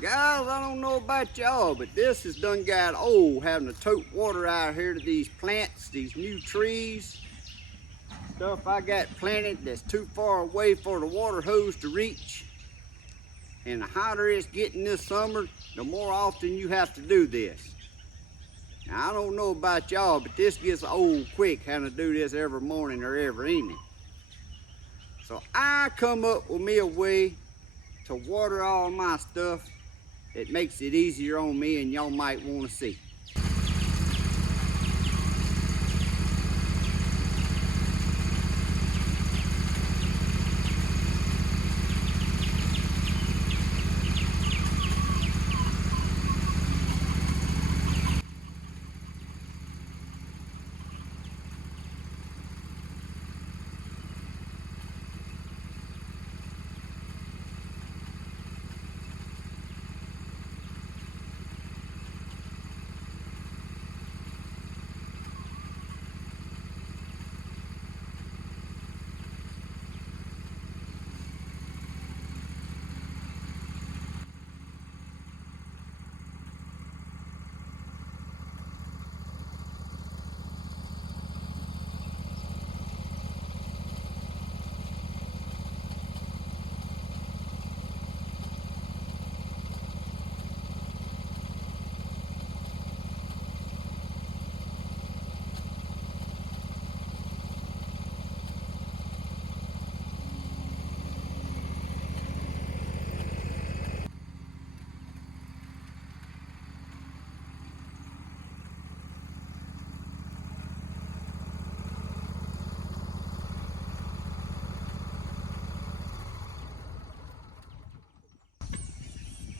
Guys, I don't know about y'all, but this has done got old having to tote water out here to these plants, these new trees. Stuff I got planted that's too far away for the water hose to reach. And the hotter it's getting this summer, the more often you have to do this. Now, I don't know about y'all, but this gets old quick having to do this every morning or every evening. So I come up with me a way to water all my stuff. It makes it easier on me, and y'all might want to see.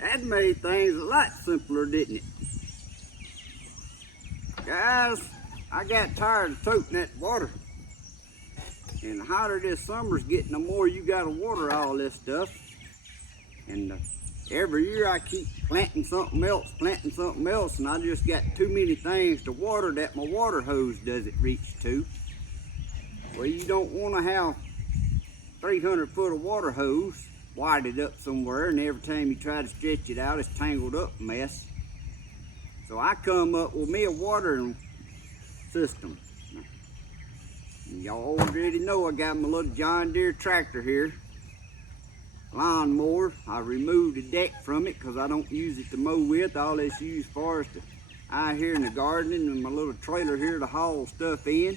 That made things a lot simpler, didn't it? Guys, I got tired of toting that water. And the hotter this summer's getting, the more you gotta water all this stuff. And every year I keep planting something else, and I just got too many things to water that my water hose doesn't reach to. Well, you don't wanna have 300 foot of water hose wired up somewhere, and every time you try to stretch it out, it's tangled up a mess. So I come up with me a watering system. And y'all already know I got my little John Deere tractor here, lawnmower. I removed the deck from it because I don't use it to mow with. All it's used for is to out here in the gardening, and my little trailer here to haul stuff in.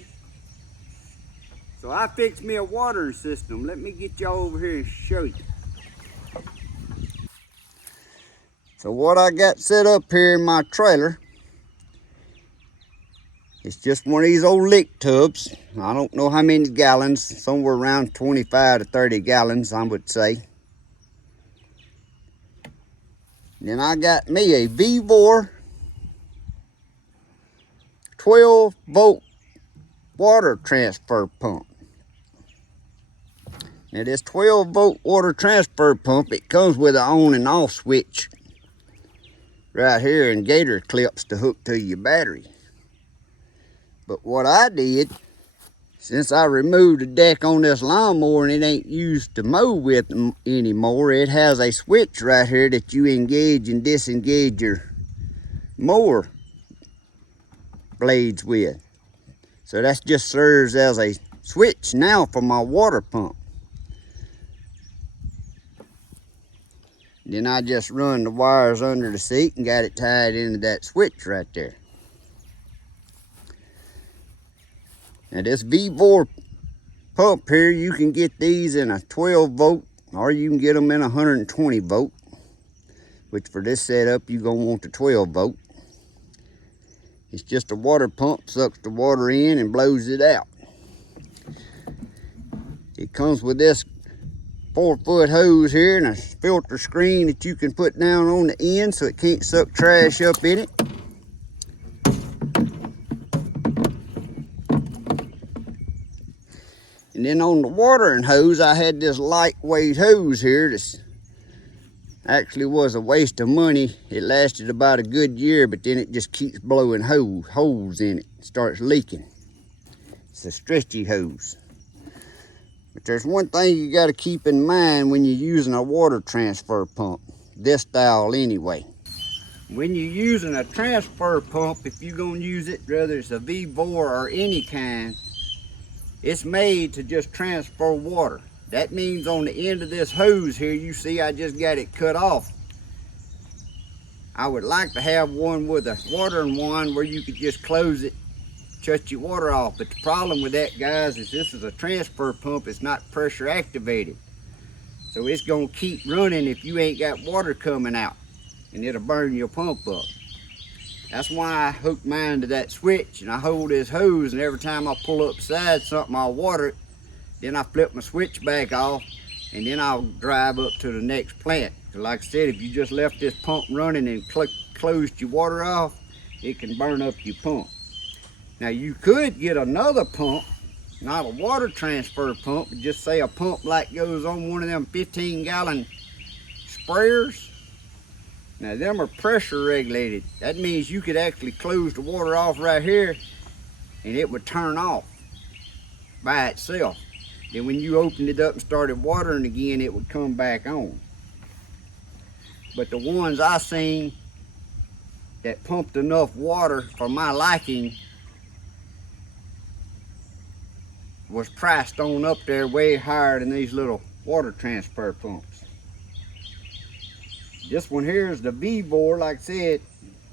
So I fixed me a watering system. Let me get y'all over here and show you. So what I got set up here in my trailer, it's just one of these old lick tubs. I don't know how many gallons, somewhere around 25 to 30 gallons, I would say. Then I got me a VEVOR 12 volt water transfer pump. Now this 12 volt water transfer pump, it comes with an on and off switch right here and gator clips to hook to your battery. But what I did, since I removed the deck on this lawnmower and it ain't used to mow with anymore, it has a switch right here that you engage and disengage your mower blades with. So that just serves as a switch now for my water pump. Then I just run the wires under the seat and got it tied into that switch right there. Now this VEVOR pump here, you can get these in a 12 volt or you can get them in 120 volt, which for this setup you're gonna want the 12 volt. It's just a water pump, sucks the water in and blows it out. It comes with this 4-foot hose here and a filter screen that you can put down on the end so it can't suck trash up in it. And then on the watering hose, I had this lightweight hose here that actually was a waste of money. It lasted about a good year, but then it just keeps blowing holes in it. It starts leaking. It's a stretchy hose. But there's one thing you got to keep in mind when you're using a water transfer pump, this style anyway. When you're using a transfer pump, if you're going to use it, whether it's a VEVOR or any kind, it's made to just transfer water. That means on the end of this hose here, you see I just got it cut off. I would like to have one with a watering wand where you could just close it, shut your water off. But the problem with that, guys, is this is a transfer pump. It's not pressure activated. So it's gonna keep running if you ain't got water coming out, and it'll burn your pump up. That's why I hook mine to that switch, and I hold this hose, and every time I pull upside something, I'll water it. Then I flip my switch back off, and then I'll drive up to the next plant. So like I said, if you just left this pump running and closed your water off, it can burn up your pump. Now you could get another pump, not a water transfer pump, but just say a pump like goes on one of them 15-gallon sprayers. Now them are pressure regulated. That means you could actually close the water off right here and it would turn off by itself. Then when you opened it up and started watering again, it would come back on. But the ones I seen that pumped enough water for my liking was priced on up there way higher than these little water transfer pumps. This one here is the VEVOR. Like I said,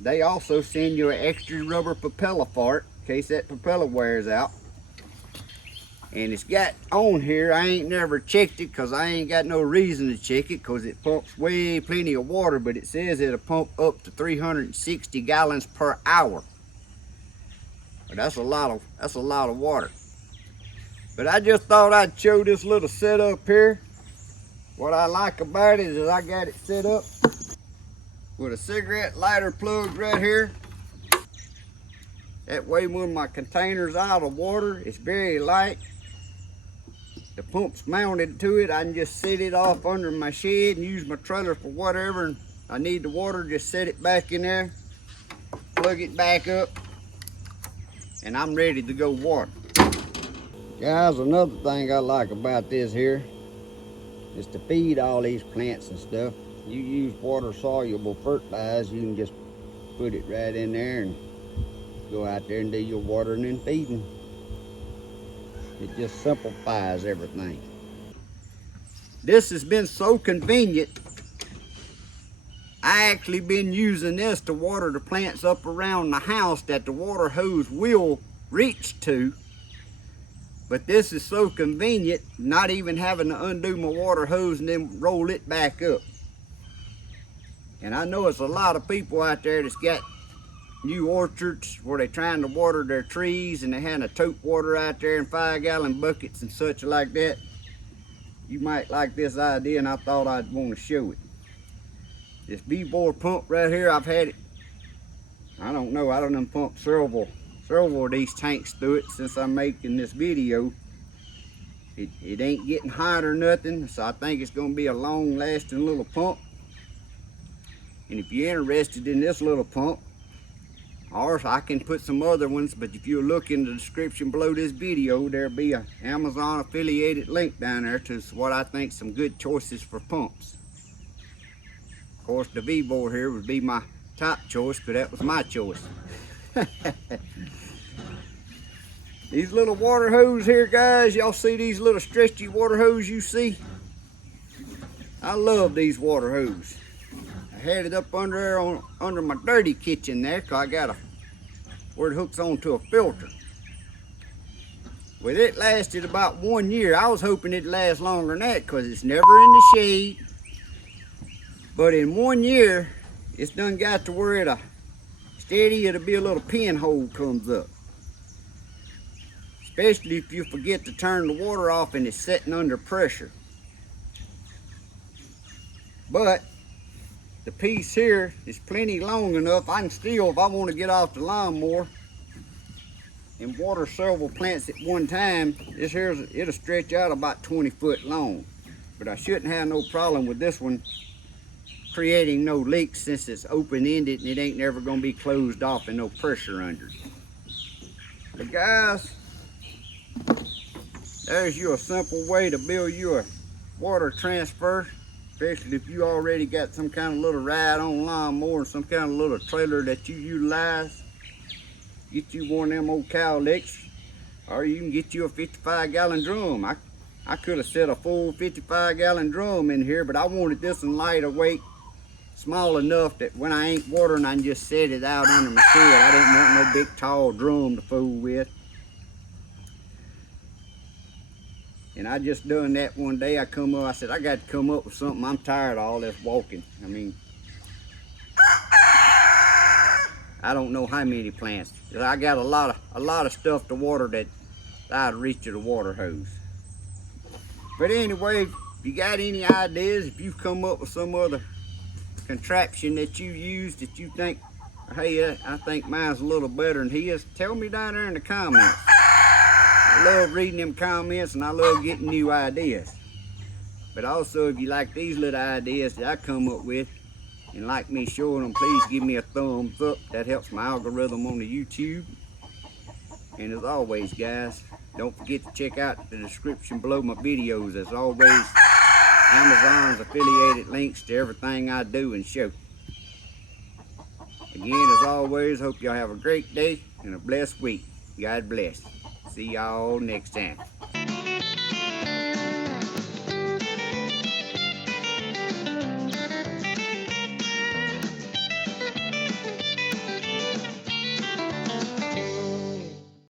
they also send you an extra rubber propeller for it in case that propeller wears out. And it's got on here, I ain't never checked it because I ain't got no reason to check it because it pumps way plenty of water, but it says it'll pump up to 360 gallons per hour. But that's a lot of water. But I just thought I'd show this little setup here. What I like about it is I got it set up with a cigarette lighter plug right here. That way when my container's out of water, it's very light. The pump's mounted to it. I can just set it off under my shed and use my trailer for whatever. And I need the water, just set it back in there, plug it back up, and I'm ready to go water. Guys, another thing I like about this here is to feed all these plants and stuff. You use water soluble fertilizer, you can just put it right in there and go out there and do your watering and feeding. It just simplifies everything. This has been so convenient. I actually been using this to water the plants up around the house that the water hose will reach to. But this is so convenient, not even having to undo my water hose and then roll it back up. And I know it's a lot of people out there that's got new orchards where they're trying to water their trees and they had to tote water out there in 5-gallon buckets and such like that. You might like this idea, and I thought I'd want to show it. This VEVOR pump right here, I've had it, I don't know, I done pumped several of these tanks through it since I'm making this video. It ain't getting hot or nothing, so I think it's going to be a long-lasting little pump. And if you're interested in this little pump, or I can put some other ones, but if you look in the description below this video, there'll be an Amazon affiliated link down there to what I think some good choices for pumps. Of course, the VEVOR here would be my top choice, because that was my choice. These little water hose here, guys, y'all see these little stretchy water hose you see? I love these water hose. I had it up under there under my dirty kitchen there, because I got where it hooks onto a filter. Well, it lasted about 1 year. I was hoping it'd last longer than that because it's never in the shade. But in 1 year, it's done got to where it's steady, it'll be a little pinhole comes up. Especially if you forget to turn the water off and it's sitting under pressure. But the piece here is plenty long enough. I can still, if I want to get off the lawnmower and water several plants at one time, this here, it'll stretch out about 20 foot long. But I shouldn't have no problem with this one creating no leaks since it's open-ended and it ain't never gonna be closed off and no pressure under it. But guys, there's you a simple way to build you a water transfer, especially if you already got some kind of little ride-on lawnmower and some kind of little trailer that you utilize. Get you one of them old cowlicks, or you can get you a 55-gallon drum. I could have set a full 55-gallon drum in here, but I wanted this one lighter weight, small enough that when I ain't watering, I can just set it out under my shed. I didn't want no big tall drum to fool with. And I just done that one day. I come up, I said, I got to come up with something. I'm tired of all this walking. I mean, I don't know how many plants. I got a lot of stuff to water that I'd reach with a water hose. But anyway, if you got any ideas, if you've come up with some other contraption that you use that you think, hey, I think mine's a little better than his, tell me down there in the comments. I love reading them comments and I love getting new ideas. But also, if you like these little ideas that I come up with and like me showing them, please give me a thumbs up. That helps my algorithm on the YouTube. And as always, guys, don't forget to check out the description below my videos. As always, Amazon's affiliated links to everything I do and show. Again, as always, hope y'all have a great day and a blessed week. God bless. See y'all next time.